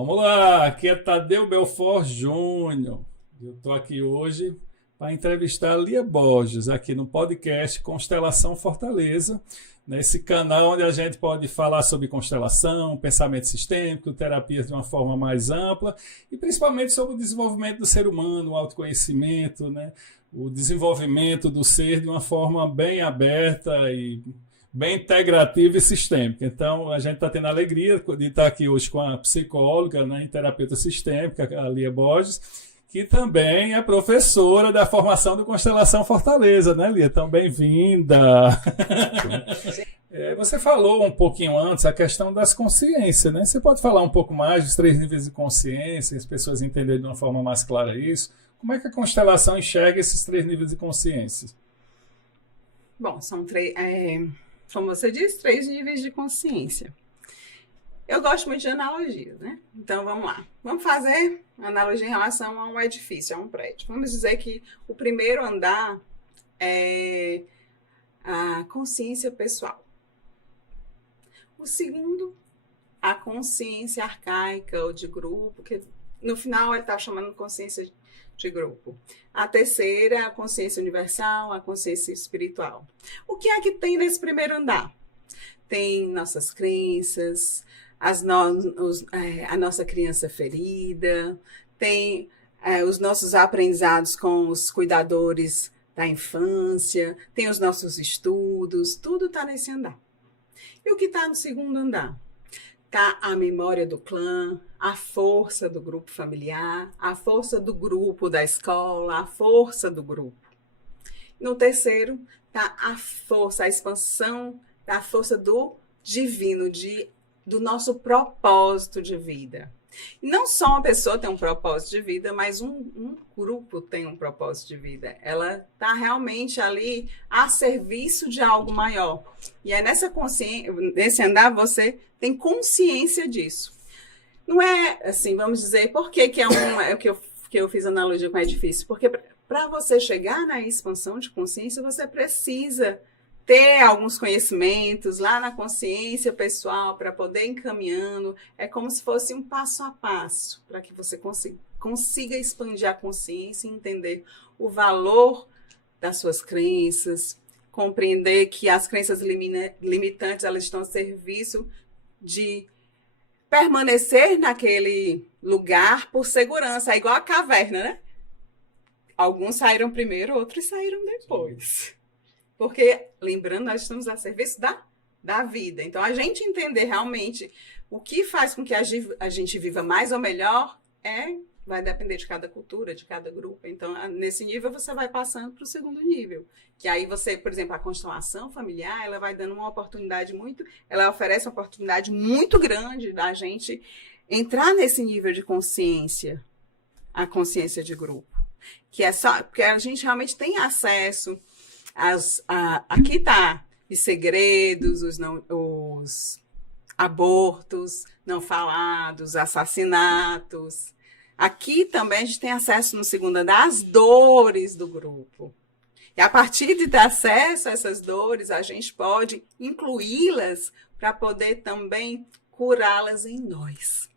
Vamos lá, aqui é Tadeu Belfort Júnior. Eu estou aqui hoje para entrevistar a Lia Borges, aqui no podcast Constelação Fortaleza, nesse canal onde a gente pode falar sobre constelação, pensamento sistêmico, terapias de uma forma mais ampla e principalmente sobre o desenvolvimento do ser humano, o autoconhecimento, né? O desenvolvimento do ser de uma forma bem aberta e bem integrativa e sistêmica. Então, a gente está tendo a alegria de estar aqui hoje com a psicóloga, né, e terapeuta sistêmica, a Lia Borges, que também é professora da formação do Constelação Fortaleza, né, Lia? Então, bem-vinda! Você falou um pouquinho antes a questão das consciências, né? Você pode falar um pouco mais dos 3 níveis de consciência, as pessoas entenderem de uma forma mais clara isso? Como é que a constelação enxerga esses 3 níveis de consciência? Bom, são 3... como você disse, 3 níveis de consciência. Eu gosto muito de analogias, né? Então, vamos lá. Vamos fazer analogia em relação a um edifício, a um prédio. Vamos dizer que o primeiro andar é a consciência pessoal. O segundo, a consciência arcaica ou de grupo, que no final ele está chamando de consciência de grupo. A terceira, a consciência universal, a consciência espiritual. O que é que tem nesse primeiro andar? Tem nossas crenças, a nossa criança ferida, tem os nossos aprendizados com os cuidadores da infância, tem os nossos estudos, tudo está nesse andar. E o que está no segundo andar? Está a memória do clã, a força do grupo familiar, a força do grupo da escola, a força do grupo. No terceiro, está a força, a expansão da força do divino, do nosso propósito de vida. E não só uma pessoa tem um propósito de vida, mas um grupo tem um propósito de vida. Ela está realmente ali a serviço de algo maior. E é nesse andar você tem consciência disso. Não é assim, vamos dizer, por que é o que eu fiz analogia com edifício? Porque para você chegar na expansão de consciência, você precisa ter alguns conhecimentos lá na consciência pessoal para poder ir encaminhando. É como se fosse um passo a passo para que você consiga expandir a consciência e entender o valor das suas crenças, compreender que as crenças limitantes elas estão a serviço de permanecer naquele lugar por segurança. É igual a caverna, né? Alguns saíram primeiro, outros saíram depois. Porque, lembrando, nós estamos a serviço da vida. Então, a gente entender realmente o que faz com que a gente viva mais ou melhor vai depender de cada cultura, de cada grupo. Então, nesse nível, você vai passando para o segundo nível. Que aí você, por exemplo, a constelação familiar, ela vai dando uma oportunidade ela oferece uma oportunidade muito grande da gente entrar nesse nível de consciência, a consciência de grupo. Que é só, porque a gente realmente tem acesso aqui está os segredos, os abortos não falados, assassinatos. Aqui também a gente tem acesso no segundo andar às dores do grupo. E a partir de ter acesso a essas dores, a gente pode incluí-las para poder também curá-las em nós.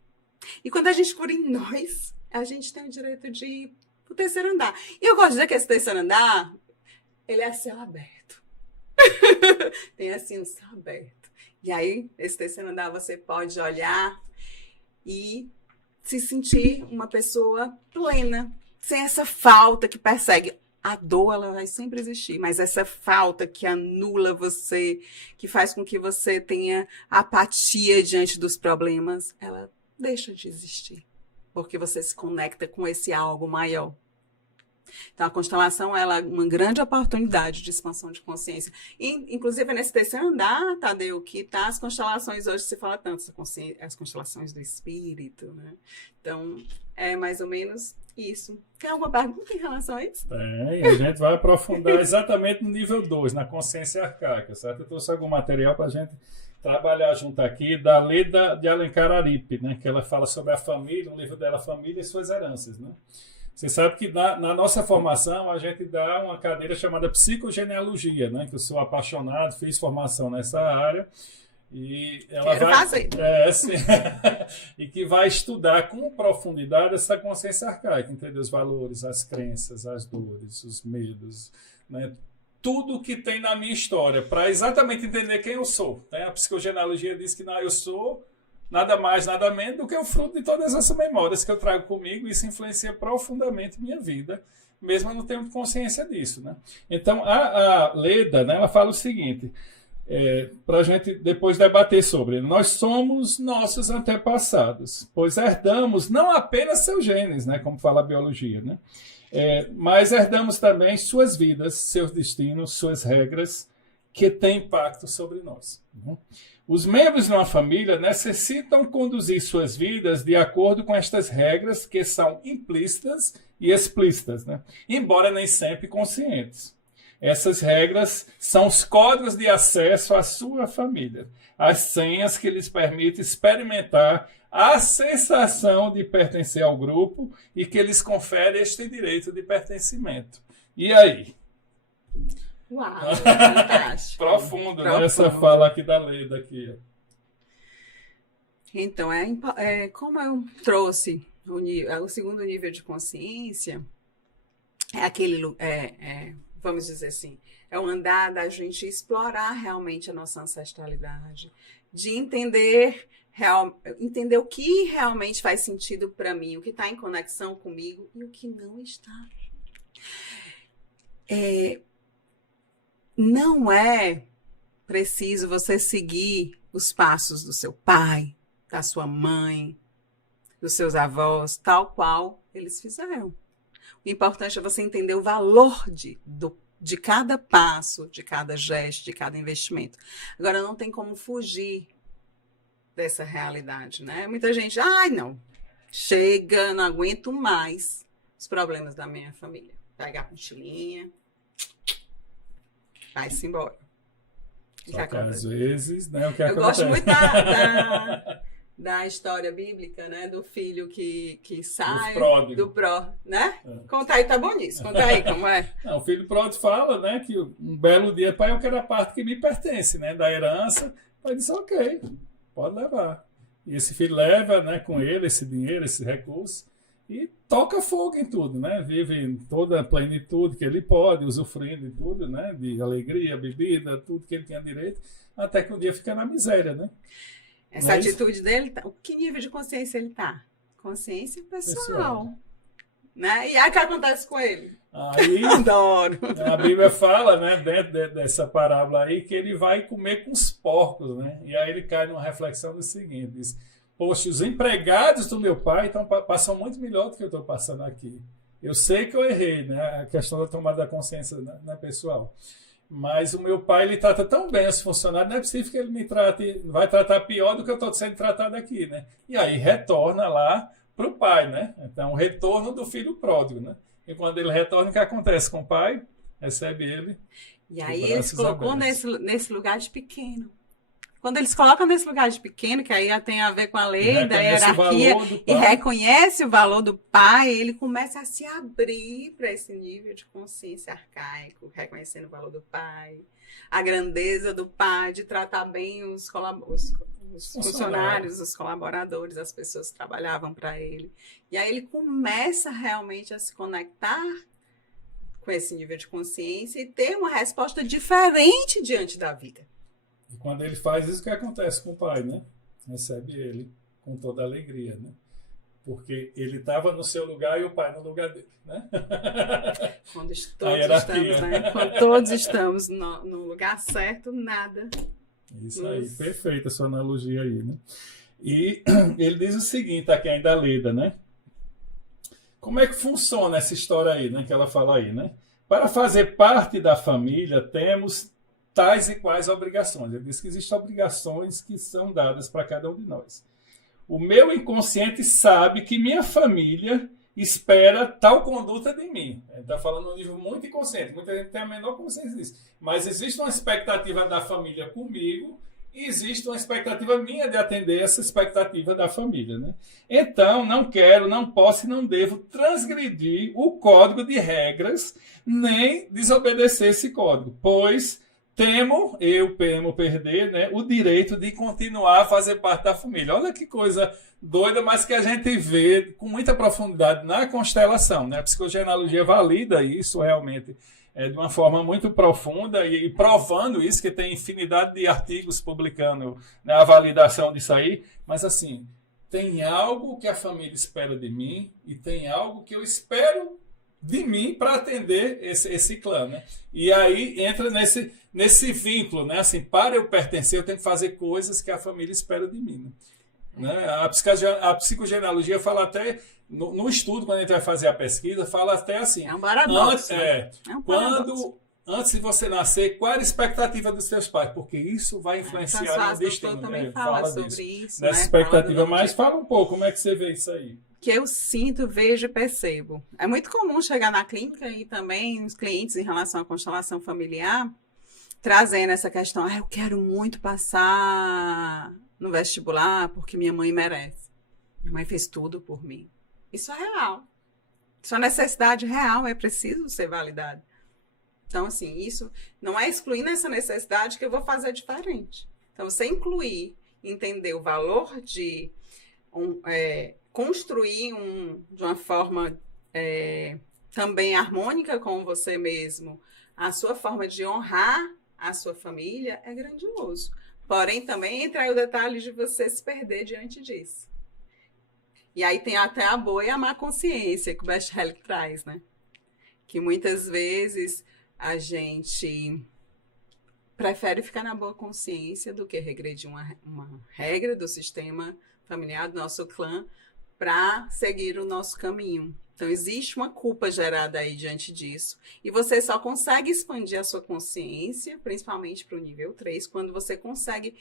E quando a gente cura em nós, a gente tem o direito de ir para o terceiro andar. E eu gosto de dizer que esse terceiro andar, ele é céu aberto. Tem assim um céu aberto. E aí, esse terceiro andar, você pode olhar e se sentir uma pessoa plena, sem essa falta que persegue. A dor, ela vai sempre existir, mas essa falta que anula você, que faz com que você tenha apatia diante dos problemas, ela deixa de existir, porque você se conecta com esse algo maior. Então, a constelação ela é uma grande oportunidade de expansão de consciência. E, inclusive, é nesse terceiro andar, Tadeu, que tá as constelações, hoje se fala tanto, as constelações do espírito, né? Então, é mais ou menos isso. Tem alguma pergunta em relação a isso? Tem, a gente vai aprofundar exatamente no nível 2, na consciência arcaica, certo? Eu trouxe algum material para a gente trabalhar junto aqui, da Leda de Alencar Aripe, né? Que ela fala sobre a família, o livro dela, Família e Suas Heranças, né? Você sabe que na nossa formação a gente dá uma cadeira chamada psicogenealogia, né? Que eu sou apaixonado, fiz formação nessa área. E ela Quero vai, fazer. sim, e que vai estudar com profundidade essa consciência arcaica, entender os valores, as crenças, as dores, os medos, né? Tudo que tem na minha história, para exatamente entender quem eu sou, né? A psicogenealogia diz que eu sou nada mais, nada menos do que o fruto de todas essas memórias que eu trago comigo, e isso influencia profundamente minha vida, mesmo eu não tendo consciência disso, né? Então, a Leda, né, ela fala o seguinte... para a gente depois debater sobre. Nós somos nossos antepassados, pois herdamos não apenas seus genes, né, como fala a biologia, né, mas herdamos também suas vidas, seus destinos, suas regras, que têm impacto sobre nós. Né? Os membros de uma família necessitam conduzir suas vidas de acordo com estas regras, que são implícitas e explícitas, né, embora nem sempre conscientes. Essas regras são os códigos de acesso à sua família, as senhas que lhes permitem experimentar a sensação de pertencer ao grupo e que lhes confere este direito de pertencimento. E aí? Uau, fantástico. Profundo, né? Essa fala aqui da Leda aqui. Então, como eu trouxe o segundo nível de consciência, é aquele... vamos dizer assim, é o andar da gente explorar realmente a nossa ancestralidade, de entender o que realmente faz sentido para mim, o que está em conexão comigo e o que não está. Não é preciso você seguir os passos do seu pai, da sua mãe, dos seus avós, tal qual eles fizeram. O importante é você entender o valor de cada passo, de cada gesto, de cada investimento. Agora, não tem como fugir dessa realidade, né? Muita gente, não, chega, não aguento mais os problemas da minha família. Pega a mochilinha, vai-se embora. Só que às vezes, né, o que acontece? Eu gosto muito da história bíblica, né? Do filho que sai do pródigo, né? Conta aí, tá bom nisso. Conta aí como é. O filho pródigo fala, né, que um belo dia, pai, eu quero a parte que me pertence, né, da herança. O pai disse, ok, pode levar. E esse filho leva, né, com ele esse dinheiro, esse recurso, e toca fogo em tudo, né? Vive em toda a plenitude que ele pode, usufruindo de tudo, né? De alegria, bebida, tudo que ele tinha direito, até que um dia fica na miséria, né? Essa atitude dele, que nível de consciência ele está? Consciência pessoal. Né? E aí o que acontece com ele? Aí, adoro. A Bíblia fala, né, dentro dessa parábola aí, que ele vai comer com os porcos, né? E aí ele cai numa reflexão do seguinte, diz, poxa, os empregados do meu pai passam muito melhor do que eu estou passando aqui. Eu sei que eu errei, né? A questão da tomada da consciência, né, pessoal. Mas o meu pai, ele trata tão bem os funcionários, não é possível que ele me vai tratar pior do que eu estou sendo tratado aqui, né? E aí retorna lá para o pai, né? Então, o retorno do filho pródigo, né? E quando ele retorna, o que acontece com o pai? Recebe ele. E aí ele se colocou nesse lugar de pequeno. Quando eles colocam nesse lugar de pequeno, que aí tem a ver com a lei da hierarquia, e reconhece o valor do pai, ele começa a se abrir para esse nível de consciência arcaico, reconhecendo o valor do pai, a grandeza do pai, de tratar bem os funcionários, os colaboradores, as pessoas que trabalhavam para ele. E aí ele começa realmente a se conectar com esse nível de consciência e ter uma resposta diferente diante da vida. E quando ele faz isso, o que acontece com o pai, né? Recebe ele com toda alegria, né? Porque ele estava no seu lugar e o pai no lugar dele, né? Quando todos estamos no lugar certo, nada. Isso aí, perfeita a sua analogia aí, né? E ele diz o seguinte, aqui ainda Leda, né? Como é que funciona essa história aí, né? Que ela fala aí, né? Para fazer parte da família, temos tais e quais obrigações. Ele diz que existem obrigações que são dadas para cada um de nós. O meu inconsciente sabe que minha família espera tal conduta de mim. Ele está falando num nível muito inconsciente. Muita gente tem a menor consciência disso. Mas existe uma expectativa da família comigo e existe uma expectativa minha de atender essa expectativa da família, né? Então, não quero, não posso e não devo transgredir o código de regras, nem desobedecer esse código, pois temo perder, né, o direito de continuar a fazer parte da família. Olha que coisa doida, mas que a gente vê com muita profundidade na constelação, né? A psicogenealogia valida isso realmente de uma forma muito profunda e provando isso, que tem infinidade de artigos publicando, né, a validação disso aí, mas assim, tem algo que a família espera de mim e tem algo que eu espero de mim para atender esse clã, né? E aí entra nesse vínculo, né? Assim, para eu pertencer, eu tenho que fazer coisas que a família espera de mim, né? A psicogenealogia fala até, no estudo, quando a gente vai fazer a pesquisa, fala até assim... É um paradoxo. Antes de você nascer, qual era a expectativa dos seus pais? Porque isso vai influenciar no destino. Também né? fala sobre disso, isso. Nessa né? expectativa, mas fala um pouco, como é que você vê isso aí? Que eu sinto, vejo e percebo. É muito comum chegar na clínica e também os clientes em relação à constelação familiar, trazendo essa questão, eu quero muito passar no vestibular porque minha mãe merece. Minha mãe fez tudo por mim. Isso é real. Isso é uma necessidade real, é preciso ser validado. Então, assim, isso não é excluindo essa necessidade que eu vou fazer diferente. Então, você incluir, entender o valor de construir de uma forma também harmônica com você mesmo, a sua forma de honrar a sua família é grandioso. Porém, também entra aí o detalhe de você se perder diante disso. E aí tem até a boa e a má consciência que o Best Hellick traz, né? Que muitas vezes a gente prefere ficar na boa consciência do que regredir uma regra do sistema familiar, do nosso clã, para seguir o nosso caminho. Então, existe uma culpa gerada aí diante disso. E você só consegue expandir a sua consciência, principalmente para o nível 3, quando você consegue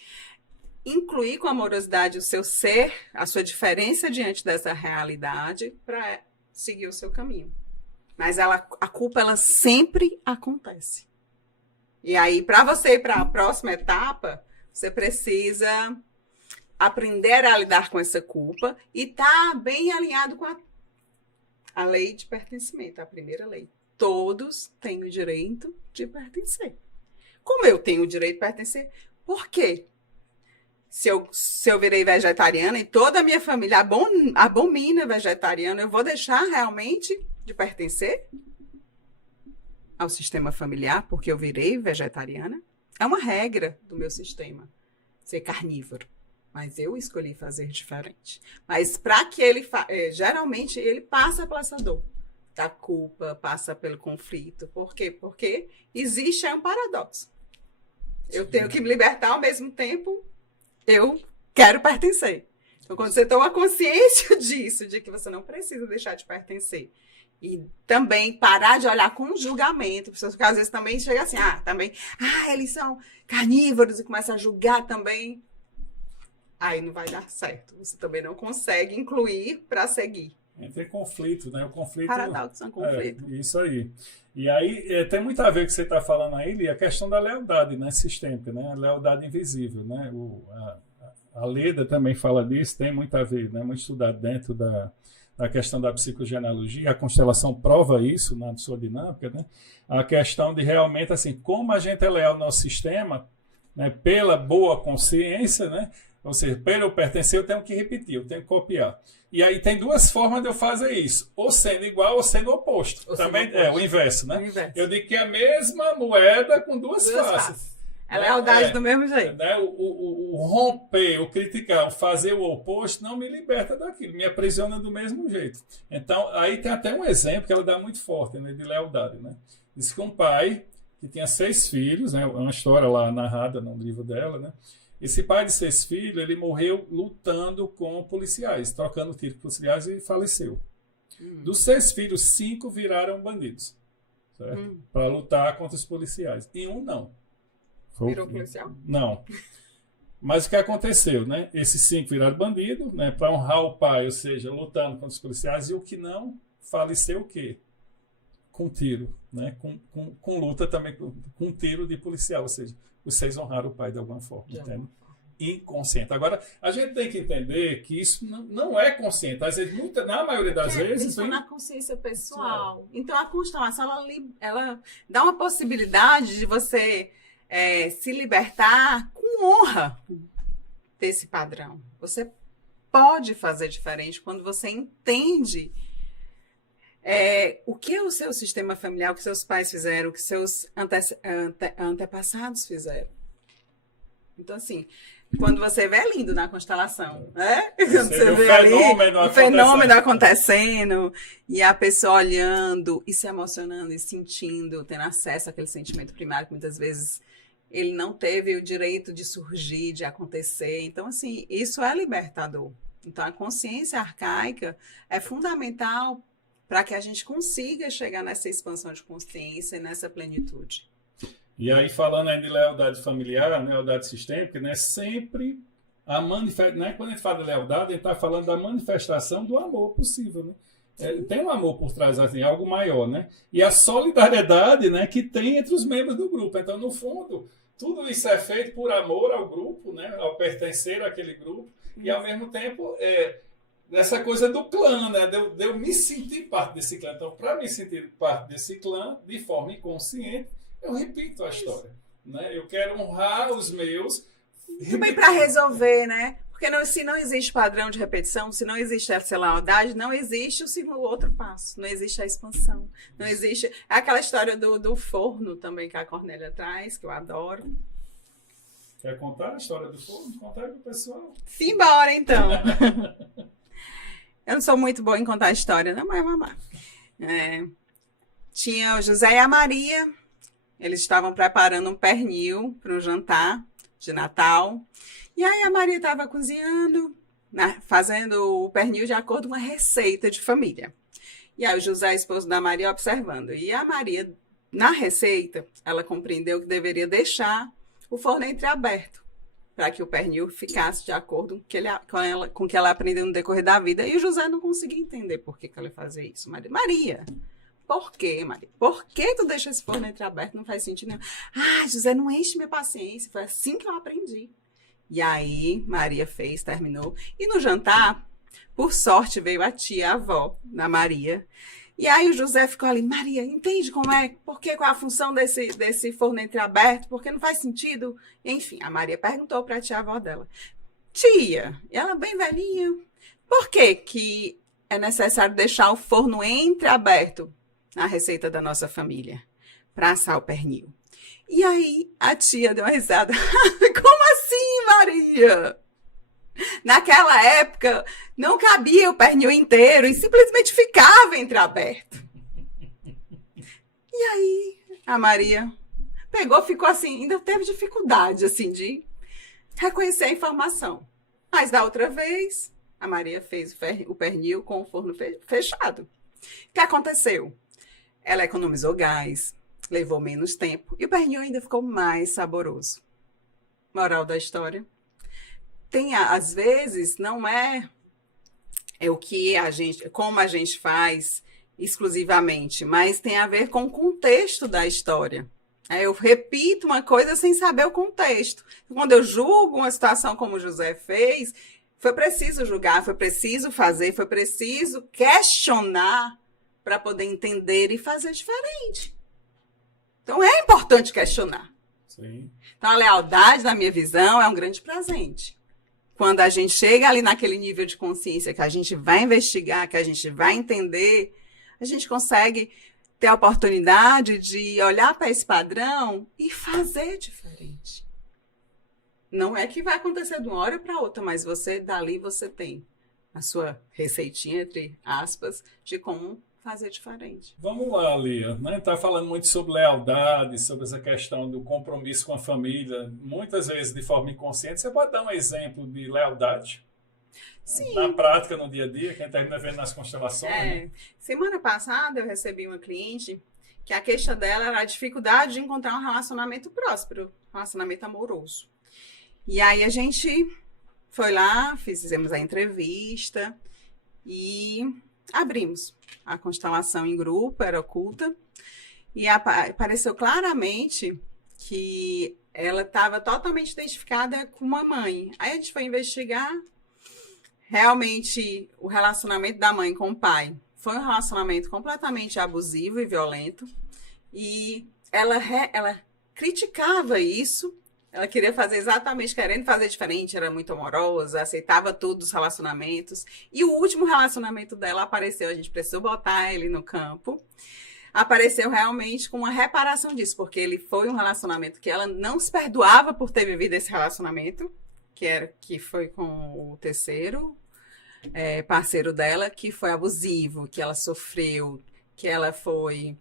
incluir com amorosidade o seu ser, a sua diferença diante dessa realidade, para seguir o seu caminho. Mas a culpa, ela sempre acontece. E aí, para você ir para a próxima etapa, você precisa aprender a lidar com essa culpa e estar bem alinhado com a lei de pertencimento, a primeira lei. Todos têm o direito de pertencer. Como eu tenho o direito de pertencer? Por quê? Se eu virei vegetariana e toda a minha família abomina vegetariano, eu vou deixar realmente de pertencer ao sistema familiar porque eu virei vegetariana? É uma regra do meu sistema ser carnívoro. Mas eu escolhi fazer diferente. Mas para que ele... geralmente, ele passa por essa dor da culpa, passa pelo conflito. Por quê? Porque existe um paradoxo. Eu tenho que me libertar ao mesmo tempo, eu quero pertencer. Então, quando você toma consciência disso, de que você não precisa deixar de pertencer, e também parar de olhar com julgamento, pessoas que às vezes também chegam assim, eles são carnívoros, e começa a julgar também. Aí não vai dar certo. Você também não consegue incluir para seguir. Entra em conflito, né? O conflito... Paradoxo, é um conflito. Isso aí. E aí tem muito a ver com o que você está falando aí, Lia, a questão da lealdade, né, sistêmica, né? A lealdade invisível, né? A Leda também fala disso, tem muito a ver, né? Muito estudado dentro da questão da psicogenealogia, a constelação prova isso na sua dinâmica, né? A questão de realmente, assim, como a gente é leal ao nosso sistema, né? Pela boa consciência, né? Ou seja, para eu pertencer, eu tenho que repetir, eu tenho que copiar. E aí tem duas formas de eu fazer isso. Ou sendo igual ou sendo oposto. Ou também sendo oposto. O inverso, né? O inverso. Eu digo que é a mesma moeda com duas faces. É lealdade do mesmo jeito. Né? O romper, o criticar, o fazer o oposto não me liberta daquilo, me aprisiona do mesmo jeito. Então, aí tem até um exemplo que ela dá muito forte, né, de lealdade. Né? Diz que um pai que tinha 6 filhos, né, uma história lá narrada no livro dela, né? Esse pai de 6 filhos, ele morreu lutando com policiais, trocando tiro com policiais e faleceu. Dos 6 filhos, 5 viraram bandidos, certo? Para lutar contra os policiais. E um não. Virou policial? Não. Mas o que aconteceu, né? Esses 5 viraram bandido, né? Para honrar o pai, ou seja, lutando contra os policiais, e o que não faleceu o quê? Com tiro, né? Com luta também, com tiro de policial, ou seja, os 6 honraram o pai de alguma forma, entende? Inconsciente. Agora, a gente tem que entender que isso não é consciente. Às vezes, na maioria das vezes... Isso na consciência pessoal. Então, a constelação, ela dá uma possibilidade de você se libertar com honra desse padrão. Você pode fazer diferente quando você entende o que o seu sistema familiar, o que seus pais fizeram, o que seus antepassados fizeram. Então, assim, quando você vê, é lindo na constelação, né? Quando você vê ali o fenômeno acontecendo e a pessoa olhando e se emocionando e sentindo, tendo acesso àquele sentimento primário que muitas vezes ele não teve o direito de surgir, de acontecer. Então, assim, isso é libertador. Então, a consciência arcaica é fundamental para que a gente consiga chegar nessa expansão de consciência e nessa plenitude. E aí, falando aí de lealdade familiar, lealdade sistêmica, né, sempre né, quando a gente fala de lealdade, a gente está falando da manifestação do amor possível, né? Tem um amor por trás, assim, algo maior, né? E a solidariedade, né, que tem entre os membros do grupo. Então, no fundo, tudo isso é feito por amor ao grupo, né, ao pertencer àquele grupo, e ao mesmo tempo essa coisa do clã, né, de eu me sentir parte desse clã. Então, para me sentir parte desse clã, de forma inconsciente, eu repito a história. Né? Eu quero honrar os meus. Também para resolver, né? Porque se não existe padrão de repetição, se não existe essa lealdade, não existe o outro passo, não existe a expansão, não existe... É aquela história do forno também que a Cornélia traz, que eu adoro. Quer contar a história do forno? Contar para o pessoal. Simbora, então. Eu não sou muito boa em contar a história, não, mas vamos lá. Tinha o José e a Maria, eles estavam preparando um pernil para um jantar de Natal. E aí a Maria estava cozinhando, fazendo o pernil de acordo com uma receita de família. E aí o José, esposo da Maria, observando. E a Maria, na receita, ela compreendeu que deveria deixar o forno entreaberto, para que o pernil ficasse de acordo com o que ela aprendeu no decorrer da vida. E o José não conseguia entender por que ela fazia isso. Maria, por quê, Maria? Por que tu deixa esse forno entreaberto? Não faz sentido nenhum. Ah, José, não enche minha paciência. Foi assim que eu aprendi. E aí, Maria fez, terminou. E no jantar, por sorte, veio a tia, a avó da Maria. E aí o José ficou ali, Maria, entende como é? Qual é a função desse forno entreaberto? Porque não faz sentido. Enfim, a Maria perguntou para a tia, a avó dela. Tia, ela bem velhinha, por que é necessário deixar o forno entreaberto na receita da nossa família? Para assar o pernil. E aí a tia deu uma risada. Como assim, Maria? Naquela época não cabia o pernil inteiro e simplesmente ficava entreaberto. E aí a Maria ficou assim, ainda teve dificuldade assim de reconhecer a informação. Mas da outra vez, a Maria fez o pernil com o forno fechado. O que aconteceu? Ela economizou gás, levou menos tempo e o pernil ainda ficou mais saboroso. Moral da história. Às vezes, não é o que como a gente faz exclusivamente, mas tem a ver com o contexto da história. Eu repito uma coisa sem saber o contexto. Quando eu julgo uma situação como o José fez, foi preciso julgar, foi preciso fazer, foi preciso questionar para poder entender e fazer diferente. Então, é importante questionar. Sim. Então, a lealdade, na minha visão, é um grande presente. Quando a gente chega ali naquele nível de consciência que a gente vai investigar, que a gente vai entender, a gente consegue ter a oportunidade de olhar para esse padrão e fazer diferente. Não é que vai acontecer de uma hora para outra, mas dali você tem a sua receitinha, entre aspas, de como fazer diferente. Vamos lá, Lia. Né? Está falando muito sobre lealdade, sobre essa questão do compromisso com a família, muitas vezes de forma inconsciente. Você pode dar um exemplo de lealdade? Sim. Na prática, no dia a dia, que a gente está vendo nas constelações. Né? Semana passada eu recebi uma cliente que a queixa dela era a dificuldade de encontrar um relacionamento próspero, um relacionamento amoroso. E aí a gente foi lá, fizemos a entrevista e abrimos a constelação em grupo, era oculta, e apareceu claramente que ela estava totalmente identificada com uma mãe. Aí a gente foi investigar, realmente o relacionamento da mãe com o pai foi um relacionamento completamente abusivo e violento, e ela criticava isso. Ela queria fazer exatamente, querendo fazer diferente, era muito amorosa, aceitava tudo dos relacionamentos. E o último relacionamento dela apareceu, a gente precisou botar ele no campo. Apareceu realmente com uma reparação disso, porque ele foi um relacionamento que ela não se perdoava por ter vivido esse relacionamento, que foi com o terceiro parceiro dela, que foi abusivo, que ela sofreu, que ela foi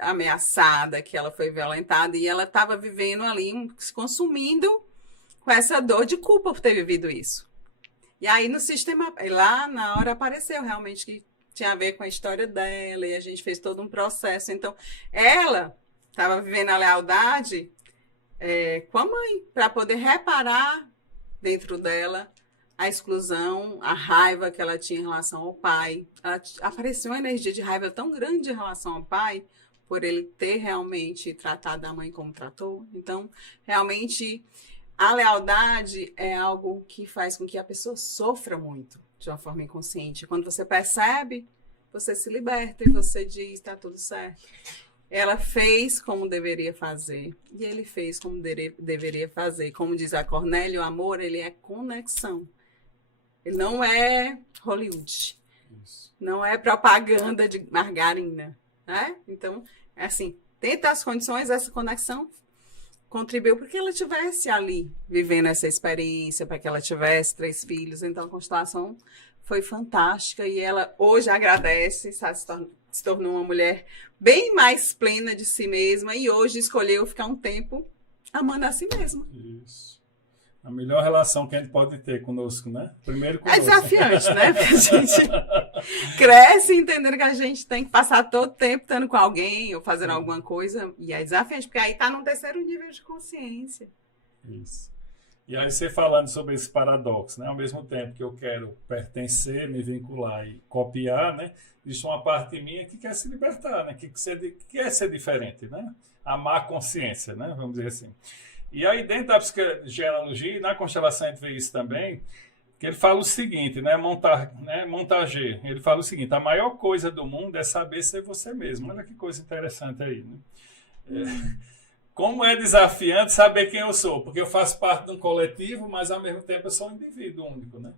ameaçada, que ela foi violentada, e ela estava vivendo ali, se consumindo com essa dor de culpa por ter vivido isso. E aí no sistema, lá na hora apareceu realmente que tinha a ver com a história dela, e a gente fez todo um processo. Então, ela estava vivendo a lealdade com a mãe, para poder reparar dentro dela a exclusão, a raiva que ela tinha em relação ao pai. Apareceu uma energia de raiva tão grande em relação ao pai, por ele ter realmente tratado a mãe como tratou. Então, realmente, a lealdade é algo que faz com que a pessoa sofra muito, de uma forma inconsciente. Quando você percebe, você se liberta e você diz, está tudo certo. Ela fez como deveria fazer, e ele fez como deveria fazer. Como diz a Cornélia, o amor, ele é conexão. Ele não é Hollywood. Isso. Não é propaganda de margarina, né? Então, é assim, tenta as condições, essa conexão contribuiu para que ela tivesse ali, vivendo essa experiência, para que ela tivesse 3 filhos. Então, a constelação foi fantástica e ela hoje agradece, sabe, se tornou uma mulher bem mais plena de si mesma e hoje escolheu ficar um tempo amando a si mesma. Isso. A melhor relação que a gente pode ter conosco, né? Primeiro conosco. É desafiante, né? Porque a gente cresce entendendo que a gente tem que passar todo o tempo estando com alguém ou fazendo alguma coisa. E é desafiante, porque aí está num terceiro nível de consciência. Isso. E aí você falando sobre esse paradoxo, né? Ao mesmo tempo que eu quero pertencer, me vincular e copiar, né? Existe uma parte de mim que quer se libertar, né? Que quer ser diferente, né? Amar a consciência, né? Vamos dizer assim. E aí, dentro da psicogenealogia, na constelação a gente vê isso também, que ele fala o seguinte, né, Montager, ele fala o seguinte, a maior coisa do mundo é saber ser você mesmo. Olha que coisa interessante aí, né? Como é desafiante saber quem eu sou, porque eu faço parte de um coletivo, mas ao mesmo tempo eu sou um indivíduo único, né?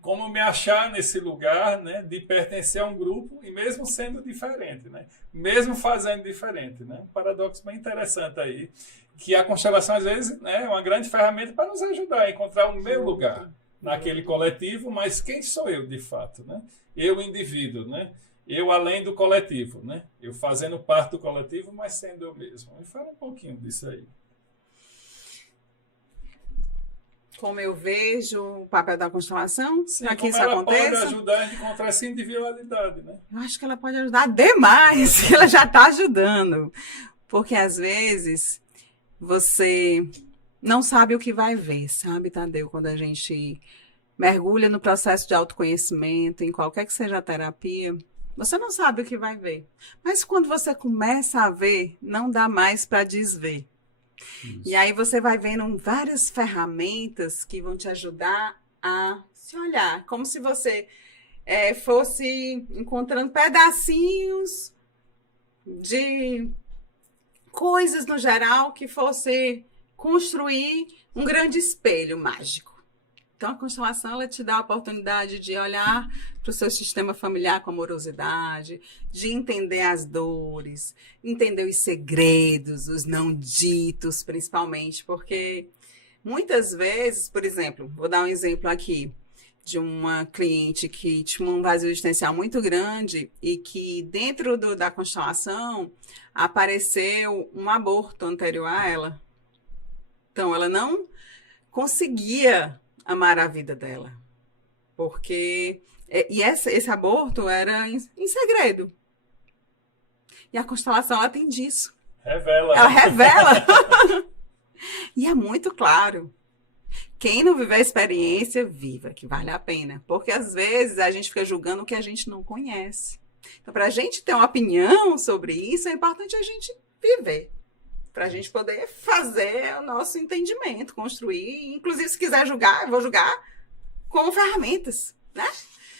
Como me achar nesse lugar, né, de pertencer a um grupo e mesmo sendo diferente, né? Mesmo fazendo diferente, né? Um paradoxo bem interessante aí, que a constelação às vezes, né, é uma grande ferramenta para nos ajudar a encontrar o meu lugar naquele coletivo, mas quem sou eu de fato, né? Eu indivíduo, né? Eu além do coletivo, né? Eu fazendo parte do coletivo, mas sendo eu mesmo. Me fala um pouquinho disso aí. Como eu vejo o papel da constelação, para que isso ela aconteça. Pode ajudar a encontrar essa individualidade, né? Eu acho que ela pode ajudar demais, ela já está ajudando. Porque às vezes você não sabe o que vai ver, sabe, Tadeu? Quando a gente mergulha no processo de autoconhecimento, em qualquer que seja a terapia, você não sabe o que vai ver. Mas quando você começa a ver, não dá mais para desver. Isso. E aí você vai vendo várias ferramentas que vão te ajudar a se olhar. Como se você fosse encontrando pedacinhos de coisas no geral que fosse construir um grande espelho mágico. Então, a constelação ela te dá a oportunidade de olhar para o seu sistema familiar com amorosidade, de entender as dores, entender os segredos, os não ditos, principalmente, porque muitas vezes, por exemplo, vou dar um exemplo aqui de uma cliente que tinha um vazio existencial muito grande e que dentro da constelação apareceu um aborto anterior a ela. Então, ela não conseguia amar a vida dela, porque esse aborto era em segredo. E a constelação, ela tem disso. Revela. Ela revela. E é muito claro. Quem não viver a experiência, viva, que vale a pena. Porque às vezes a gente fica julgando o que a gente não conhece. Então, para a gente ter uma opinião sobre isso, é importante a gente viver. Para a gente poder fazer o nosso entendimento, construir. Inclusive, se quiser julgar, eu vou julgar com ferramentas, né?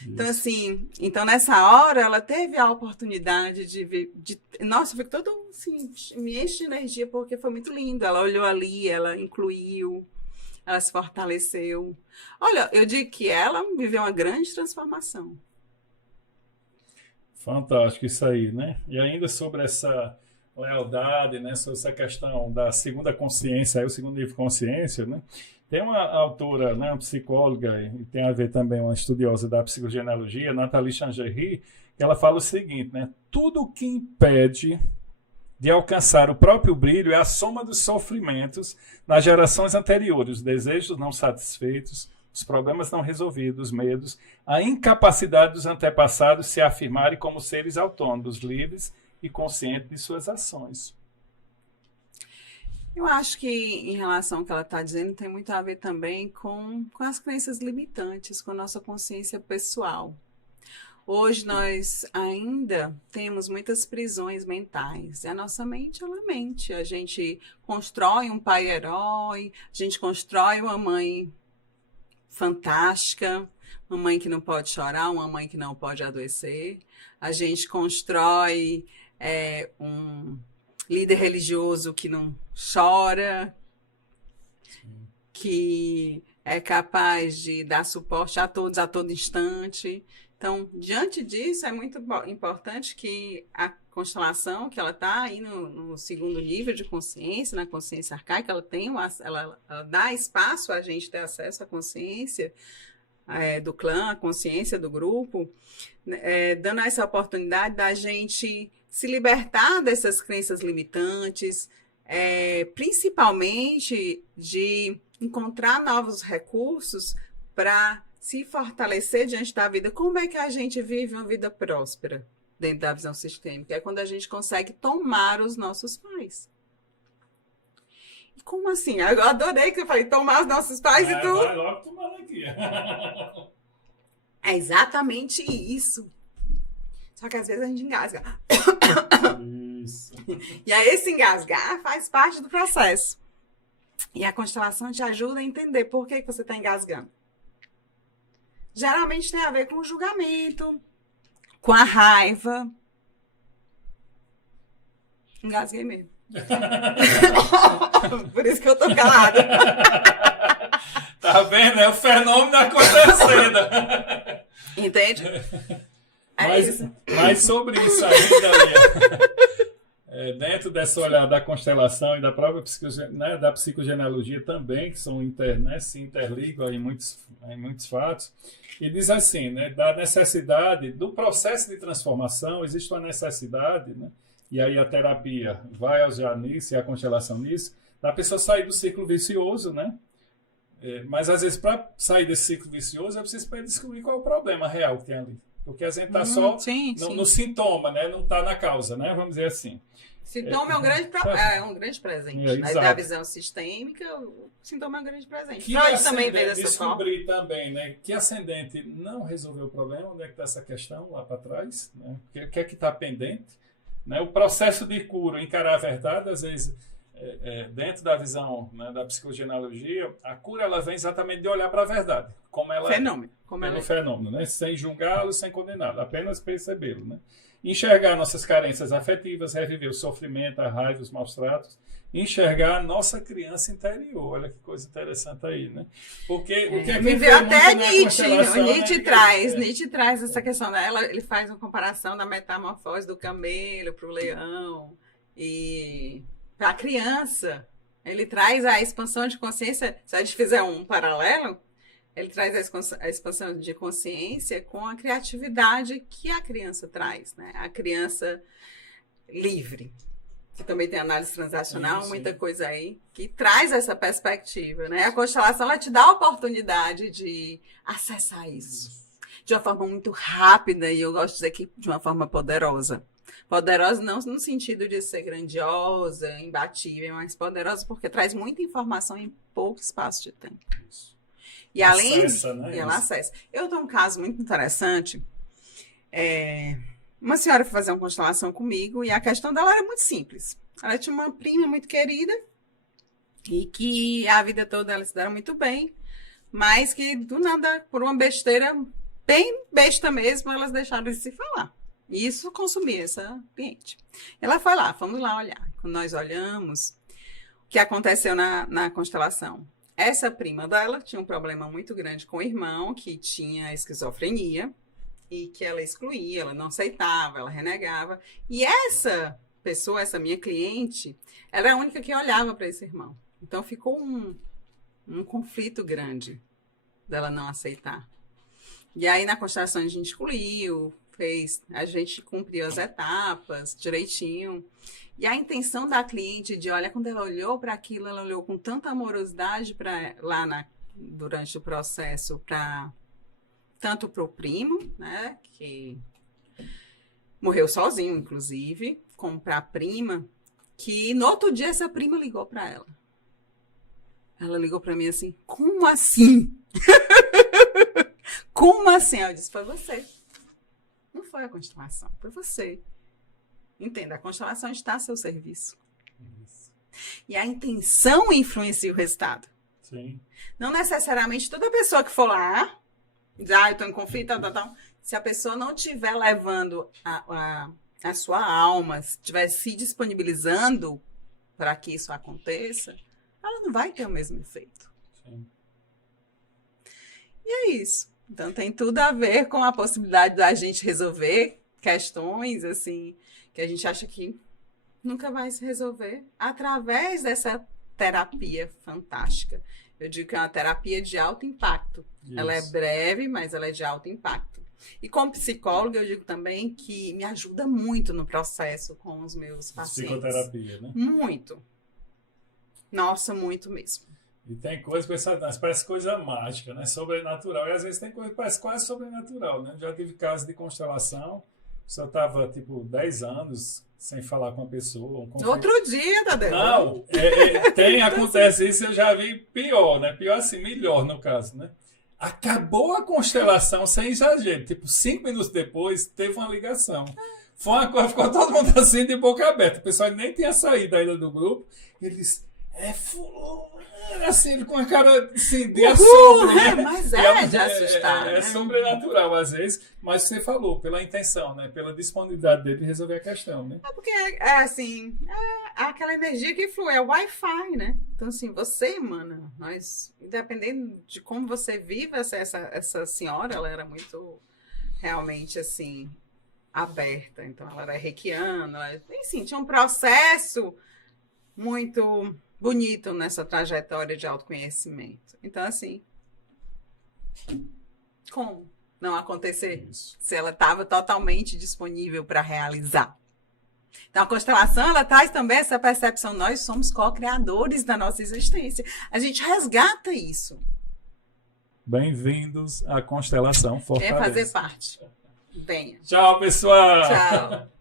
Então, assim, nessa hora ela teve a oportunidade de ver, nossa, eu fico todo assim, me enche de energia porque foi muito lindo. Ela olhou ali, ela incluiu, ela se fortaleceu. Olha, eu digo que ela viveu uma grande transformação. Fantástico isso aí, né? E ainda sobre essa lealdade, né? Sobre essa questão da segunda consciência, aí o segundo nível de consciência, né? Tem uma autora, né, uma psicóloga, e tem a ver também uma estudiosa da psicogenealogia, Nathalie Changery, que ela fala o seguinte, né? Tudo o que impede de alcançar o próprio brilho é a soma dos sofrimentos nas gerações anteriores, os desejos não satisfeitos, os problemas não resolvidos, os medos, a incapacidade dos antepassados se afirmarem como seres autônomos, livres e conscientes de suas ações. Eu acho que, em relação ao que ela está dizendo, tem muito a ver também com as crenças limitantes, com a nossa consciência pessoal. Hoje nós ainda temos muitas prisões mentais. E a nossa mente, ela mente. A gente constrói um pai herói, a gente constrói uma mãe fantástica, uma mãe que não pode chorar, uma mãe que não pode adoecer. A gente constrói um líder religioso que não chora, que é capaz de dar suporte a todos a todo instante. Então, diante disso, é muito importante que a constelação, que ela está aí no segundo nível de consciência, na consciência arcaica, ela dá espaço a gente ter acesso à consciência do clã, à consciência do grupo, dando essa oportunidade da gente se libertar dessas crenças limitantes, principalmente de encontrar novos recursos para se fortalecer diante da vida. Como é que a gente vive uma vida próspera dentro da visão sistêmica? É quando a gente consegue tomar os nossos pais. E como assim? Eu adorei que eu falei, tomar os nossos pais e tu... Vai logo tomando aqui. É exatamente isso. Só que às vezes a gente engasga. Isso. E aí esse engasgar faz parte do processo. E a constelação te ajuda a entender por que você está engasgando. Geralmente tem a ver com o julgamento, com a raiva. Engasguei mesmo. Por isso que eu tô calada. Tá vendo? É o fenômeno acontecendo. Entende? Mas sobre isso ainda, dentro dessa olhada da constelação e da própria da psicogenealogia também, que são se interligam em muitos fatos, e diz assim, né, da necessidade, do processo de transformação, existe uma necessidade, né, e aí a terapia vai já nisso, e a constelação nisso, da pessoa sair do ciclo vicioso, né? Mas às vezes para sair desse ciclo vicioso é preciso descobrir qual é o problema real que tem ali. Porque a gente está só no sintoma, né? Não está na causa, né? Vamos dizer assim. Sintoma é um grande presente. Da visão sistêmica, o sintoma é um grande presente. Freud também veio dessa forma. Descobrir também, né? Que ascendente não resolveu o problema, onde é que está essa questão lá para trás, né? O que é que está pendente, né? O processo de cura, encarar a verdade, às vezes, dentro da visão, né, da psicogenealogia, a cura ela vem exatamente de olhar para a verdade, como ela é. Fenômeno, né? Sem julgá-lo, sem condená-lo, apenas percebê-lo, né? Enxergar nossas carências afetivas, reviver o sofrimento, a raiva, os maus tratos, enxergar a nossa criança interior. Olha que coisa interessante aí, né? Porque o que é que me veio até Nietzsche. Nietzsche traz essa questão, né? Ele faz uma comparação da metamorfose do camelo para o leão e para a criança. Ele traz a expansão de consciência. Se a gente fizer um paralelo, ele traz a expansão de consciência com a criatividade que a criança traz, né? A criança livre, que também tem análise transacional, muita coisa aí, que traz essa perspectiva, né? A constelação, ela te dá a oportunidade de acessar isso de uma forma muito rápida, e eu gosto de dizer que de uma forma poderosa. Poderosa não no sentido de ser grandiosa, imbatível, mas poderosa porque traz muita informação em pouco espaço de tempo. Isso. E além ela acessa. Eu tenho um caso muito interessante. Uma senhora foi fazer uma constelação comigo e a questão dela era muito simples. Ela tinha uma prima muito querida e que a vida toda ela se deram muito bem, mas que do nada, por uma besteira, bem besta mesmo, elas deixaram de se falar. E isso consumia essa cliente. Ela foi lá, fomos lá olhar. Quando nós olhamos, o que aconteceu na constelação? Essa prima dela tinha um problema muito grande com o irmão, que tinha esquizofrenia, e que ela excluía, ela não aceitava, ela renegava. E essa pessoa, essa minha cliente, ela era a única que olhava para esse irmão. Então ficou um conflito grande dela não aceitar. E aí na constelação a gente excluiu, a gente cumpriu as etapas direitinho. E a intenção da cliente de, olha, quando ela olhou para aquilo, ela olhou com tanta amorosidade durante o processo, tanto para o primo, né, que morreu sozinho, inclusive, como para a prima, que no outro dia essa prima ligou para ela. Ela ligou para mim assim, como assim? Como assim? Eu disse, foi você. Não foi a constelação, foi você. Entenda, a constelação está a seu serviço. Isso. E a intenção influencia o resultado. Sim. Não necessariamente toda pessoa que for lá, diz, eu estou em conflito, tal. Se a pessoa não estiver levando a sua alma, se estiver se disponibilizando para que isso aconteça, ela não vai ter o mesmo efeito. Sim. E é isso. Então, tem tudo a ver com a possibilidade da gente resolver questões, assim, que a gente acha que nunca vai se resolver através dessa terapia fantástica. Eu digo que é uma terapia de alto impacto. Isso. Ela é breve, mas ela é de alto impacto. E como psicóloga, eu digo também que me ajuda muito no processo com os meus pacientes. Psicoterapia, né? Muito. Nossa, muito mesmo. E tem coisa, parece coisa mágica, né? Sobrenatural. E às vezes tem coisa que parece quase sobrenatural, né? Já tive casos de constelação, só estava, 10 anos sem falar com a pessoa. Outro dia, Tadeu. Não, acontece isso, eu já vi pior, né? Pior assim, melhor no caso, né? Acabou a constelação, sem exagero. 5 minutos depois, teve uma ligação. Foi uma coisa, ficou todo mundo assim de boca aberta. O pessoal nem tinha saído ainda do grupo. Ele disse, assim, com a cara assim, de assombro, né? Mas de assustar. É sobrenatural, às vezes, mas você falou, pela intenção, né? Pela disponibilidade dele de resolver a questão, né? É porque, assim, aquela energia que flui, é o Wi-Fi, né? Então, assim, você, mano, dependendo de como você vive, essa senhora, ela era muito, realmente, assim, aberta. Então, ela era reikiana, enfim, tinha um processo muito bonito nessa trajetória de autoconhecimento. Então, assim, como não acontecer isso, se ela estava totalmente disponível para realizar? Então, a constelação, ela traz também essa percepção, nós somos co-criadores da nossa existência. A gente resgata isso. Bem-vindos à Constelação Fortaleza. Quer fazer parte? Venha. Tchau, pessoal! Tchau.